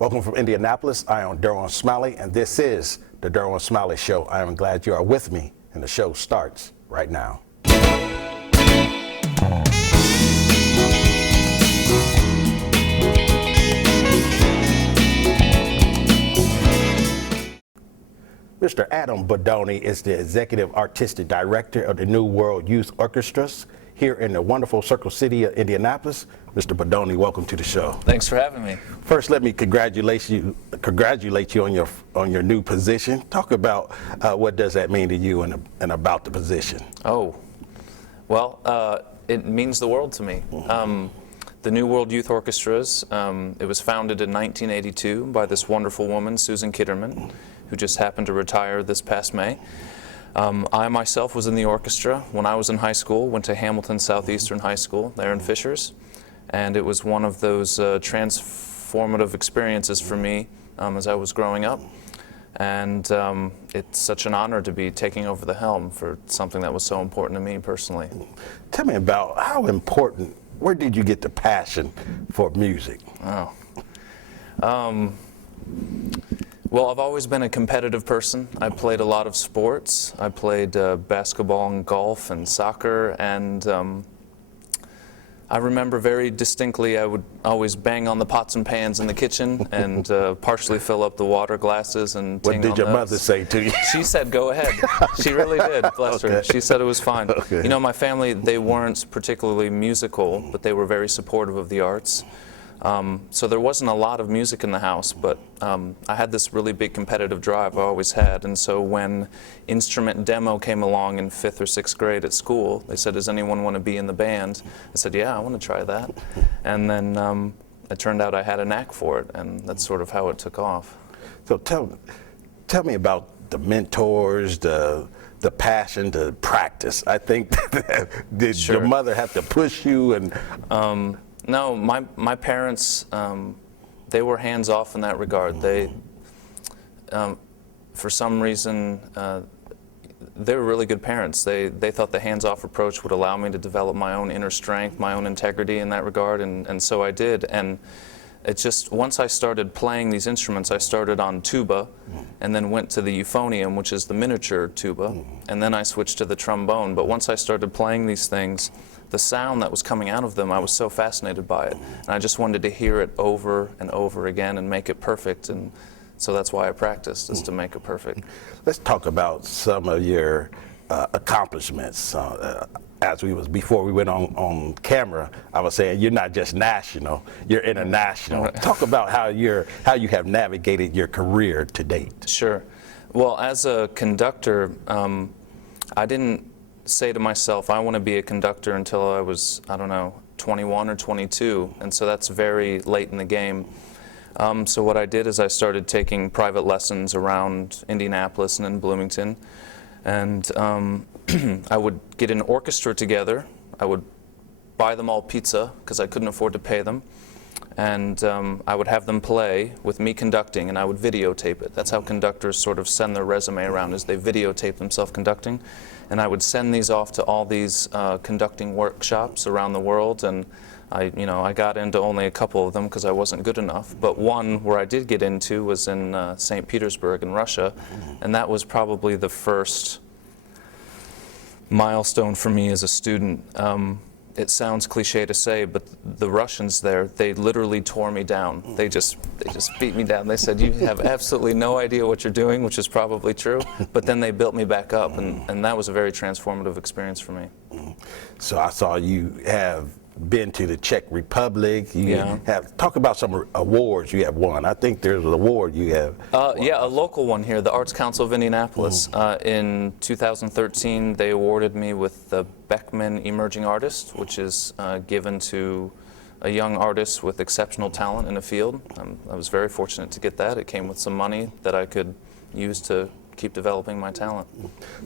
Welcome from Indianapolis. I am Derwin Smiley, and this is the Derwin Smiley Show. I am glad you are with me, and the show starts right now. Mr. Adam Bodony is the Executive Artistic Director of the new World Youth Orchastras here in the wonderful Circle City of Indianapolis. Mr. Bodony, welcome to the show. Thanks for having me. First, let me congratulate you on your new position. Talk about what does that mean to you and about the position. Oh, well, it means the world to me. The new World Youth Orchastras, it was founded in 1982 by this wonderful woman, Susan Kitterman, who just happened to retire this past May. I myself was in the orchestra when I was in high school, went to Hamilton Southeastern High School there in Fishers, and it was one of those transformative experiences for me as I was growing up. And it's such an honor to be taking over the helm for something that was so important to me personally. Tell me about how important, where did you get the passion for music? Oh. Well, I've always been a competitive person. I played a lot of sports. I played basketball and golf and soccer, and I remember very distinctly I would always bang on the pots and pans in the kitchen and partially fill up the water glasses and ting on those. What did your mother say to you? She said, go ahead. She really did, bless her. She said it was fine. Okay. You know, my family, they weren't particularly musical, but they were very supportive of the arts. So there wasn't a lot of music in the house, but I had this really big competitive drive I always had, and so when instrument demo came along in 5th or 6th grade at school, they said, does anyone want to be in the band? I said, yeah, I want to try that. And then it turned out I had a knack for it, and that's sort of how it took off. So tell me about the mentors, the passion to practice. I think did Sure. your mother have to push you and No, my parents, they were hands-off in that regard. They, for some reason, they were really good parents. They thought the hands-off approach would allow me to develop my own inner strength, my own integrity in that regard, and so I did. And it just, once I started playing these instruments, I started on tuba, and then went to the euphonium, which is the miniature tuba, and then I switched to the trombone. But once I started playing these things, the sound that was coming out of them, I was so fascinated by it. And I just wanted to hear it over and over again and make it perfect. And so that's why I practiced, is to make it perfect. Let's talk about some of your accomplishments. Before we went on camera, I was saying you're not just national, you're international. Right. Talk about how you have navigated your career to date. Sure. Well, as a conductor, I didn't say to myself, I want to be a conductor until I was, I don't know, 21 or 22, and so that's very late in the game. So what I did is I started taking private lessons around Indianapolis and in Bloomington, and I would get an orchestra together. I would buy them all pizza because I couldn't afford to pay them, and I would have them play with me conducting, and I would videotape it. That's how conductors sort of send their resume around, is they videotape themselves conducting. And I would send these off to all these conducting workshops around the world, and I got into only a couple of them because I wasn't good enough. But one where I did get into was in St. Petersburg in Russia, and that was probably the first milestone for me as a student. It sounds cliche to say, but the Russians there, they literally tore me down. They just beat me down. They said, you have absolutely no idea what you're doing, which is probably true. But then they built me back up, and that was a very transformative experience for me. So I saw you have been to the Czech Republic. You Yeah. talk about some awards you have won. I think there's an award you have won. Yeah, a local one here, the Arts Council of Indianapolis. In 2013, they awarded me with the Beckman Emerging Artist, which is given to a young artist with exceptional talent in a field. I was very fortunate to get that. It came with some money that I could use to keep developing my talent.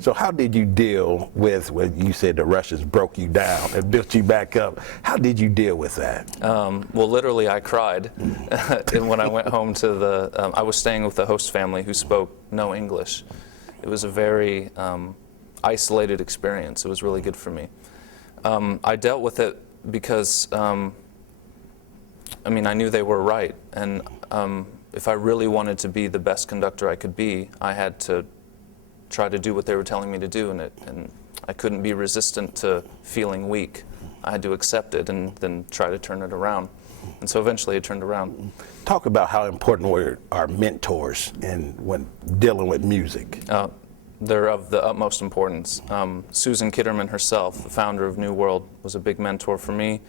So how did you deal with when you said the Russians broke you down and built you back up? How did you deal with that? Well, literally, I cried. And when I went home to the, I was staying with a host family who spoke no English. It was a very isolated experience. It was really good for me. I dealt with it because, I mean, I knew they were right. And if I really wanted to be the best conductor I could be, I had to try to do what they were telling me to do, and I couldn't be resistant to feeling weak. I had to accept it and then try to turn it around. And so eventually it turned around. Talk about how important were our mentors when dealing with music. They're of the utmost importance. Susan Kitterman herself, the founder of New World, was a big mentor for me.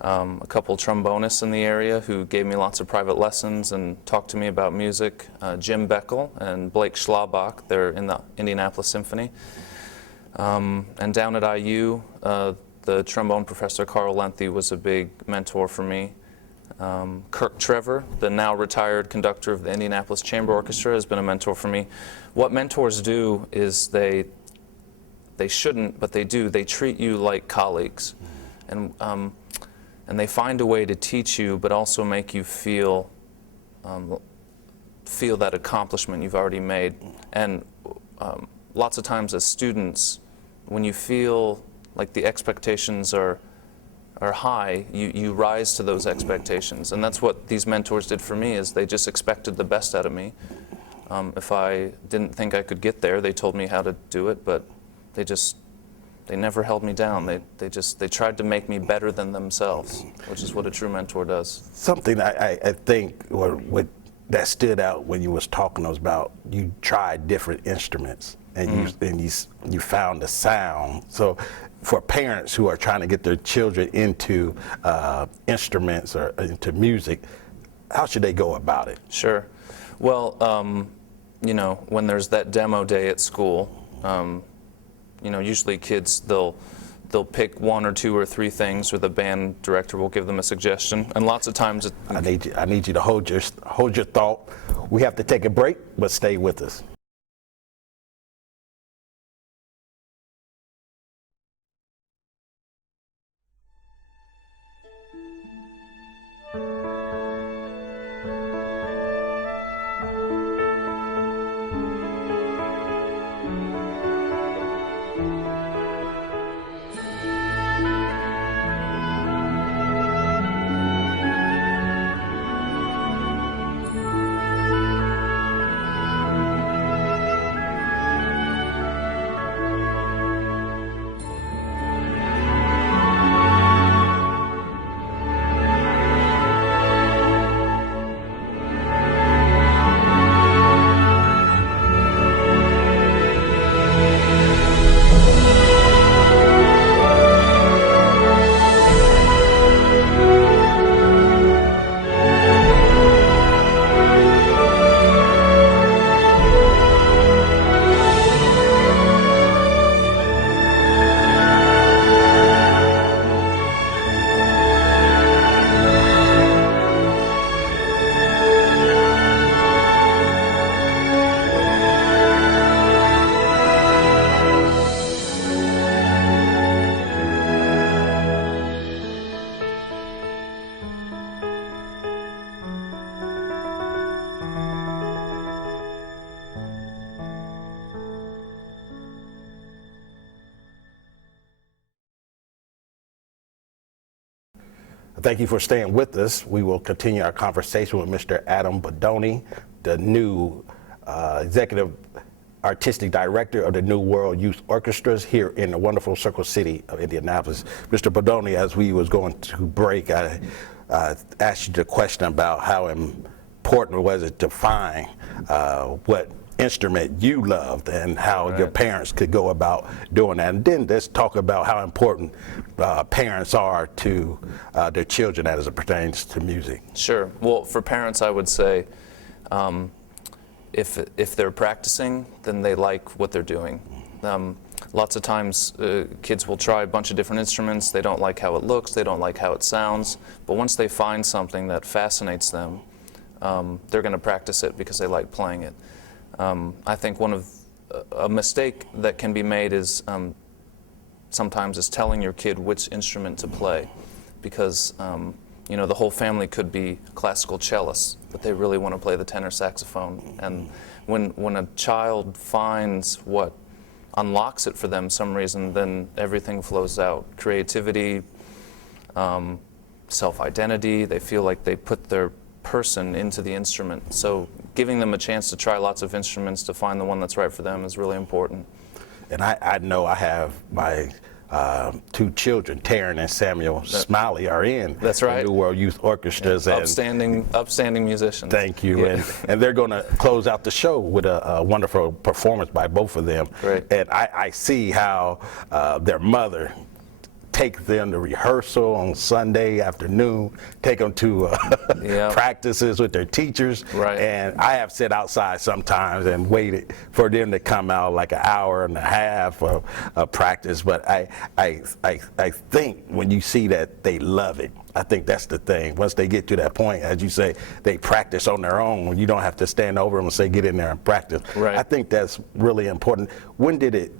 A couple trombonists in the area who gave me lots of private lessons and talked to me about music. Jim Beckel and Blake Schlabach, they're in the Indianapolis Symphony. And down at IU, the trombone professor Carl Lenthe was a big mentor for me. Kirk Trevor, the now retired conductor of the Indianapolis Chamber Orchestra, has been a mentor for me. What mentors do is they shouldn't, but they do. They treat you like colleagues, and they find a way to teach you, but also make you feel that accomplishment you've already made. And lots of times as students, when you feel like the expectations are high, you rise to those expectations. And that's what these mentors did for me, is they just expected the best out of me. If I didn't think I could get there, they told me how to do it, but they never held me down. They tried to make me better than themselves, which is what a true mentor does. Something I think that stood out when you was talking was about you tried different instruments and you found the sound. So for parents who are trying to get their children into instruments or into music, how should they go about it? Sure. Well, you know, when there's that demo day at school, you know, usually kids, they'll pick one or two or three things, or the band director will give them a suggestion. And lots of times I need you to hold your thought. We have to take a break, but stay with us. Thank you for staying with us. We will continue our conversation with Mr. Adam Bodony, the new Executive Artistic Director of the New World Youth Orchastras here in the wonderful Circle City of Indianapolis. Mr. Bodony, as we was going to break, I asked you the question about how important was it to find what instrument you loved and how your parents could go about doing that. And then let's talk about how important parents are to their children as it pertains to music. Sure. Well, for parents, I would say if they're practicing, then they like what they're doing. Lots of times kids will try a bunch of different instruments. They don't like how it looks. They don't like how it sounds. But once they find something that fascinates them, they're going to practice it because they like playing it. I think a mistake that can be made is sometimes is telling your kid which instrument to play, because you know, the whole family could be classical cellists, but they really want to play the tenor saxophone. And when a child finds what unlocks it for them some reason, then everything flows out. Creativity, self-identity, they feel like they put their person into the instrument. So giving them a chance to try lots of instruments to find the one that's right for them is really important. And I know I have my two children, Taryn and Samuel Smiley, are in That's right. the New World Youth Orchestras. Yeah, And upstanding musicians. thank you. Yeah. And they're going to close out the show with a wonderful performance by both of them. Great. And I see how their mother take them to rehearsal on Sunday afternoon, take them to Yeah. practices with their teachers. Right. And I have sat outside sometimes and waited for them to come out like an hour and a half of practice. But I think when you see that they love it, I think that's the thing. Once they get to that point, as you say, they practice on their own. You don't have to stand over them and say, get in there and practice. Right. I think that's really important. When did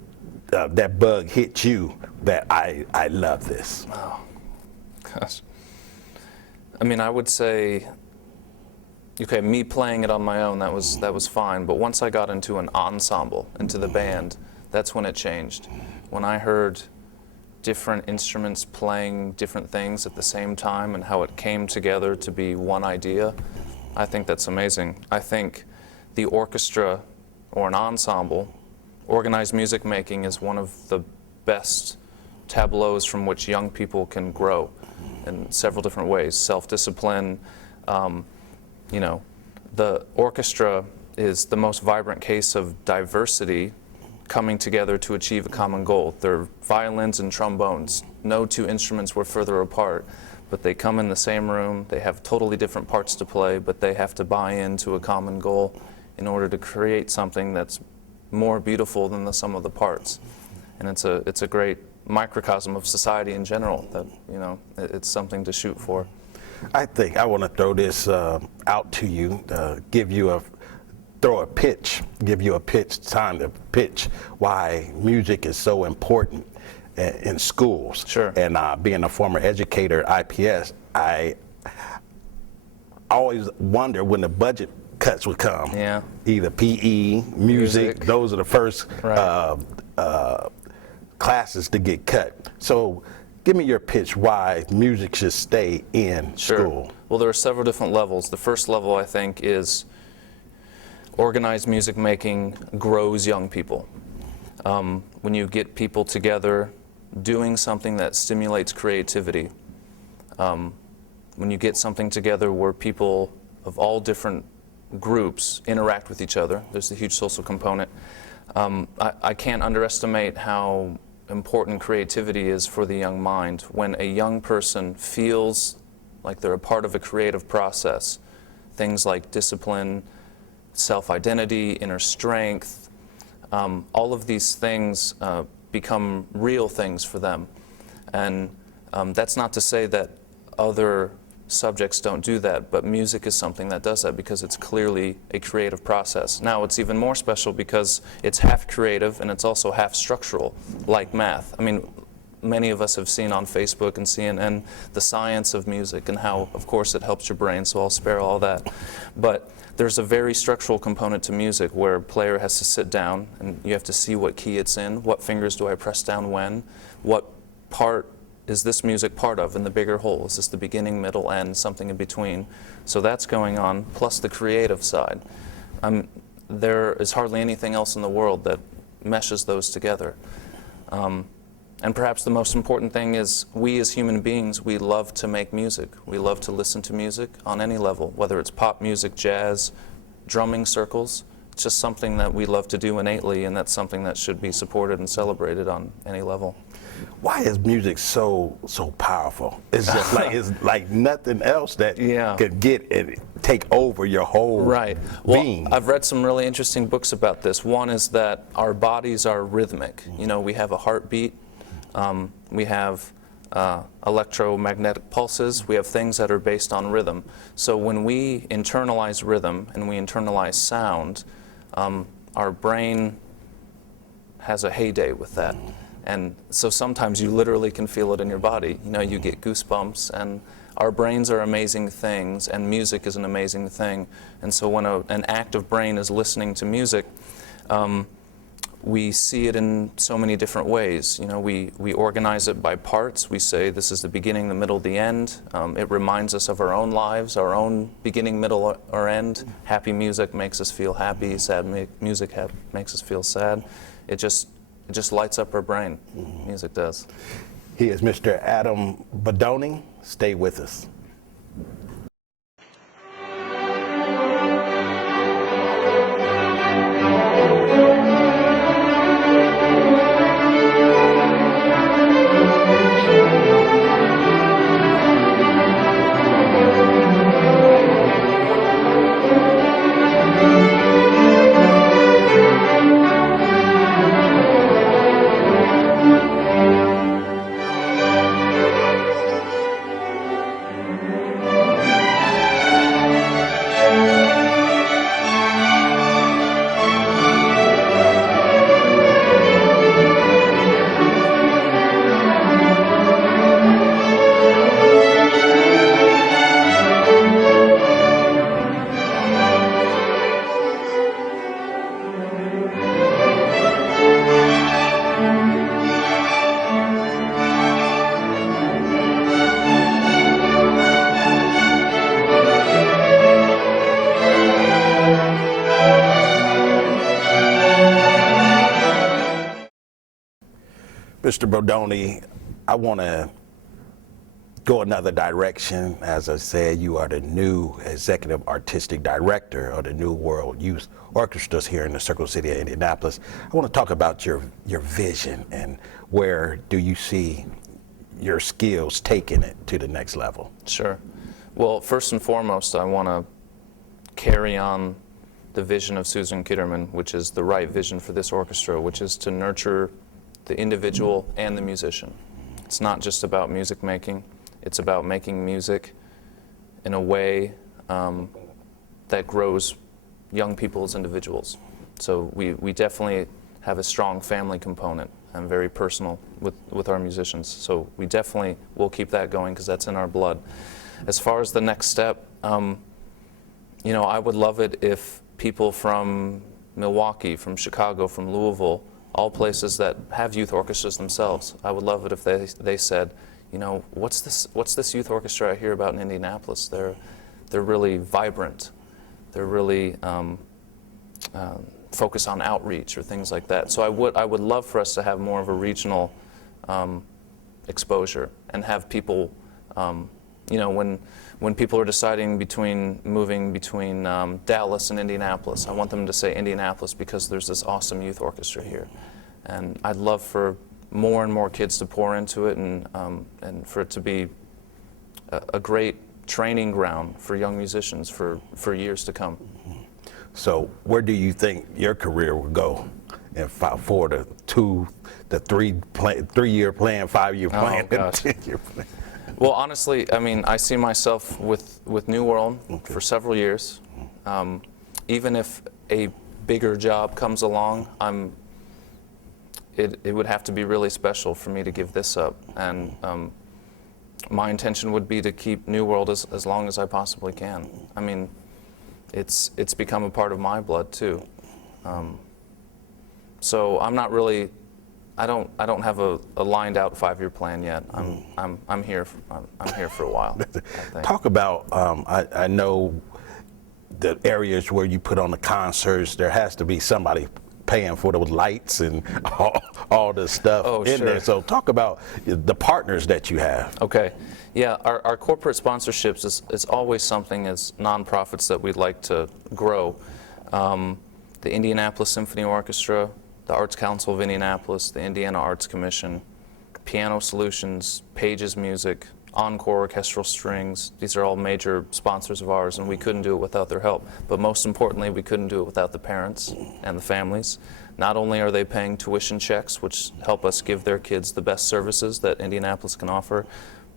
that bug hit you that I love this? Oh, gosh. I mean, I would say, okay, me playing it on my own, that was fine. But once I got into an ensemble, into the band, that's when it changed. When I heard different instruments playing different things at the same time and how it came together to be one idea, I think that's amazing. I think the orchestra or an ensemble, organized music making, is one of the best tableaus from which young people can grow in several different ways. Self-discipline, you know, the orchestra is the most vibrant case of diversity coming together to achieve a common goal. They're violins and trombones. No two instruments were further apart, but they come in the same room. They have totally different parts to play, but they have to buy into a common goal in order to create something that's more beautiful than the sum of the parts. And it's a great microcosm of society in general that, you know, it's something to shoot for. I think I want to throw this out to you, give you a pitch, time to pitch why music is so important in schools. Sure. And being a former educator at IPS, I always wonder when the budget cuts would come. Yeah. Either PE, music, those are the first Right. classes to get cut. So give me your pitch why music should stay in school. Well, there are several different levels. The first level, I think, is organized music making grows young people. When you get people together doing something that stimulates creativity, when you get something together where people of all different groups interact with each other, there's a huge social component. I can't underestimate how important creativity is for the young mind. When a young person feels like they're a part of a creative process, things like discipline, self-identity, inner strength, all of these things become real things for them. And that's not to say that other subjects don't do that, but music is something that does that because it's clearly a creative process. Now, it's even more special because it's half creative and it's also half structural, like math. I mean, many of us have seen on Facebook and CNN the science of music and how, of course, it helps your brain, so I'll spare all that. But there's a very structural component to music where a player has to sit down and you have to see what key it's in, what fingers do I press down when, what part is this music part of in the bigger whole? Is this the beginning, middle, end, something in between? So that's going on, plus the creative side. There is hardly anything else in the world that meshes those together. And perhaps the most important thing is we as human beings, we love to make music. We love to listen to music on any level, whether it's pop music, jazz, drumming circles. It's just something that we love to do innately, and that's something that should be supported and celebrated on any level. Why is music so powerful? It's just like it's like nothing else that could get it, take over your whole being. Well, I've read some really interesting books about this. One is that our bodies are rhythmic. You know, we have a heartbeat. We have electromagnetic pulses. We have things that are based on rhythm. So when we internalize rhythm and we internalize sound, our brain has a heyday with that. And so sometimes you literally can feel it in your body. You know, you get goosebumps, and our brains are amazing things, and music is an amazing thing. And so when an active brain is listening to music, we see it in so many different ways. You know, we organize it by parts. We say this is the beginning, the middle, the end. It reminds us of our own lives, our own beginning, middle, or end. Happy music makes us feel happy. Sad music makes us feel sad. It just lights up our brain. Music does. He is Mr. Adam Bodony. Stay with us. Mr. Bodony, I want to go another direction. As I said, you are the new Executive Artistic Director of the new World Youth Orchastras here in the Circle City of Indianapolis. I want to talk about your vision and where do you see your skills taking it to the next level? Sure. Well, first and foremost, I want to carry on the vision of Susan Kitterman, which is the right vision for this orchestra, which is to nurture the individual and the musician. It's not just about music making, it's about making music in a way that grows young people as individuals. So we definitely have a strong family component and very personal with our musicians. So we definitely will keep that going because that's in our blood. As far as the next step, you know, I would love it if people from Milwaukee, from Chicago, from Louisville, all places that have youth orchestras themselves, I would love it if they said, you know, what's this youth orchestra I hear about in Indianapolis? They're really vibrant. They're really focus on outreach or things like that. So I would love for us to have more of a regional exposure and have people, you know, when people are deciding between moving between Dallas and Indianapolis, I want them to say Indianapolis because there's this awesome youth orchestra here. And I'd love for more and more kids to pour into it and for it to be a great training ground for young musicians for years to come. So where do you think your career will go in for the 3-year plan, 5-year plan, Oh, gosh. 10-year plan? Well, honestly, I mean, I see myself with New World for several years. Even if a bigger job comes along, it would have to be really special for me to give this up. And my intention would be to keep New World as long as I possibly can. I mean, it's become a part of my blood too. So I'm not really. I don't have a lined out 5-year plan yet. I'm here for a while. I think. Talk about I know the areas where you put on the concerts. There has to be somebody paying for those lights and all the stuff in there. So talk about the partners that you have. Okay. Yeah, our corporate sponsorships is always something as nonprofits that we'd like to grow. The Indianapolis Symphony Orchestra, the Arts Council of Indianapolis, the Indiana Arts Commission, Piano Solutions, Pages Music, Encore Orchestral Strings. These are all major sponsors of ours, and we couldn't do it without their help. But most importantly, we couldn't do it without the parents and the families. Not only are they paying tuition checks, which help us give their kids the best services that Indianapolis can offer,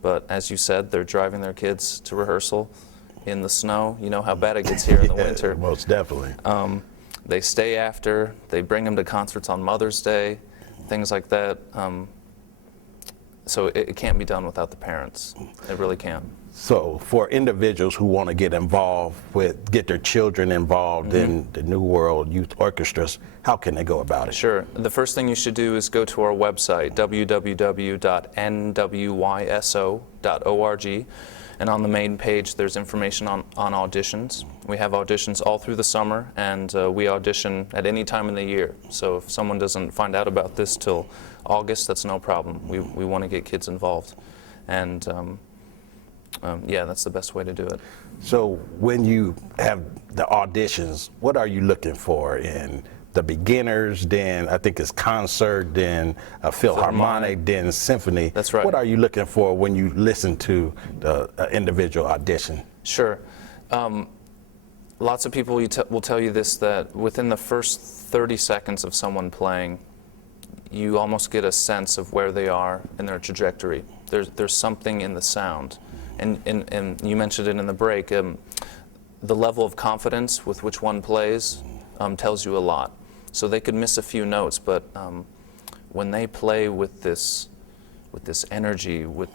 but as you said, they're driving their kids to rehearsal in the snow. You know how bad it gets here in the winter. Most definitely. They stay after, they bring them to concerts on Mother's Day, things like that. So it can't be done without the parents. It really can't. So for individuals who want to get involved get their children involved in the New World Youth Orchestras, how can they go about it? Sure. The first thing you should do is go to our website, www.nwyso.org, and on the main page there's information on auditions. We have auditions all through the summer, and we audition at any time in the year. So if someone doesn't find out about this till August, that's no problem. We want to get kids involved. And yeah, that's the best way to do it. So when you have the auditions, what are you looking for in the beginners, then I think it's concert, then a philharmonic, then symphony? That's right. What are you looking for when you listen to the individual audition? Sure. Lots of people will tell you this, that within the first 30 seconds of someone playing, you almost get a sense of where they are in their trajectory. There's something in the sound. And you mentioned it in the break, the level of confidence with which one plays tells you a lot. So they could miss a few notes, but when they play with this energy, with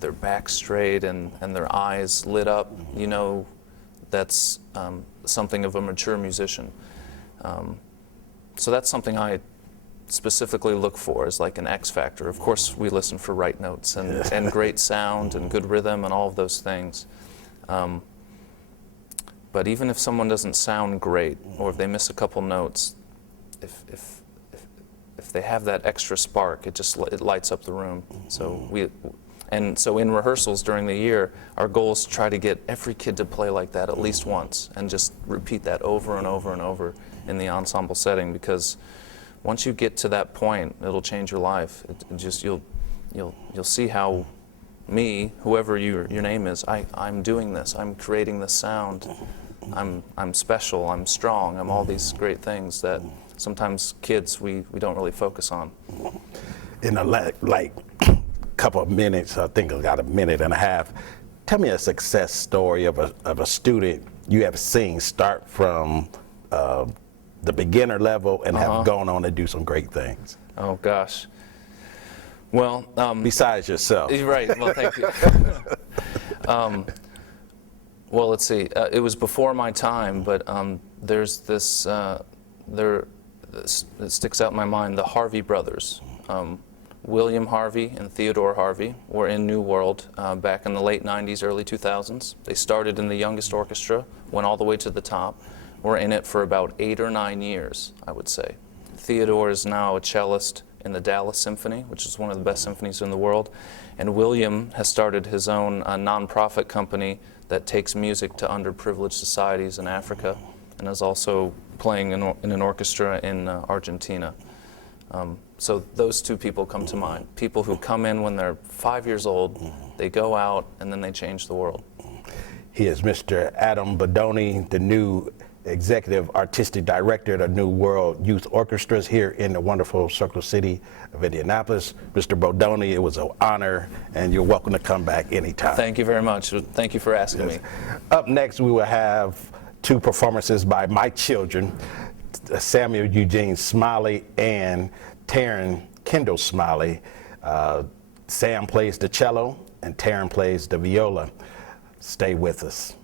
their back straight and their eyes lit up, you know that's something of a mature musician. So that's something I specifically look for, as like an X factor. Of course, we listen for right notes and great sound and good rhythm and all of those things. But even if someone doesn't sound great, or if they miss a couple notes, if they have that extra spark, it lights up the room. So so in rehearsals during the year, our goal is to try to get every kid to play like that at least once, and just repeat that over and over and over in the ensemble setting, because once you get to that point, it'll change your life. You'll see how whoever your name is, I'm doing this. I'm creating this sound. I'm special. I'm strong. I'm all these great things that sometimes kids we don't really focus on. In a couple of minutes, I think I got a minute and a half. Tell me a success story of a student you have seen start from the beginner level and have gone on to do some great things. Oh gosh. Well, besides yourself. Right. Well, thank you. Well, let's see. It was before my time, but there's this. It sticks out in my mind. The Harvey brothers, William Harvey and Theodore Harvey, were in New World back in the late '90s, early 2000s. They started in the youngest orchestra, went all the way to the top. We're in it for about 8 or 9 years, I would say. Theodore is now a cellist in the Dallas Symphony, which is one of the best symphonies in the world. And William has started his own nonprofit company that takes music to underprivileged societies in Africa, and is also playing in an orchestra in Argentina. So those two people come to mind. People who come in when they're 5 years old, they go out, and then they change the world. He is Mr. Adam Bodony, the new Executive Artistic Director of the New World Youth Orchastras here in the wonderful Circle City of Indianapolis. Mr. Bodony, it was an honor, and you're welcome to come back anytime. Thank you very much. Thank you for asking me. Up next, we will have 2 performances by my children, Samuel Eugene Smiley and Taryn Kendall Smiley. Sam plays the cello, and Taryn plays the viola. Stay with us.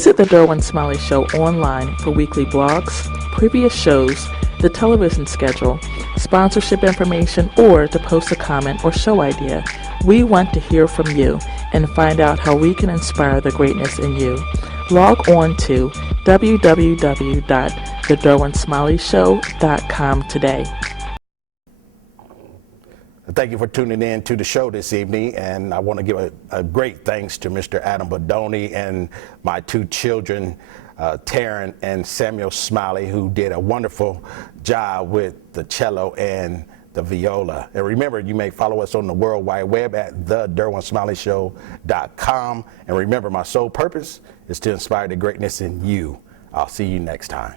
Visit the Derwin Smiley Show online for weekly blogs, previous shows, the television schedule, sponsorship information, or to post a comment or show idea. We want to hear from you and find out how we can inspire the greatness in you. Log on to www.thederwinsmileyshow.com today. Thank you for tuning in to the show this evening, and I want to give a great thanks to Mr. Adam Bodony and my two children, Taryn and Samuel Smiley, who did a wonderful job with the cello and the viola. And remember, you may follow us on the World Wide Web at thederwinsmileyshow.com. And remember, my sole purpose is to inspire the greatness in you. I'll see you next time.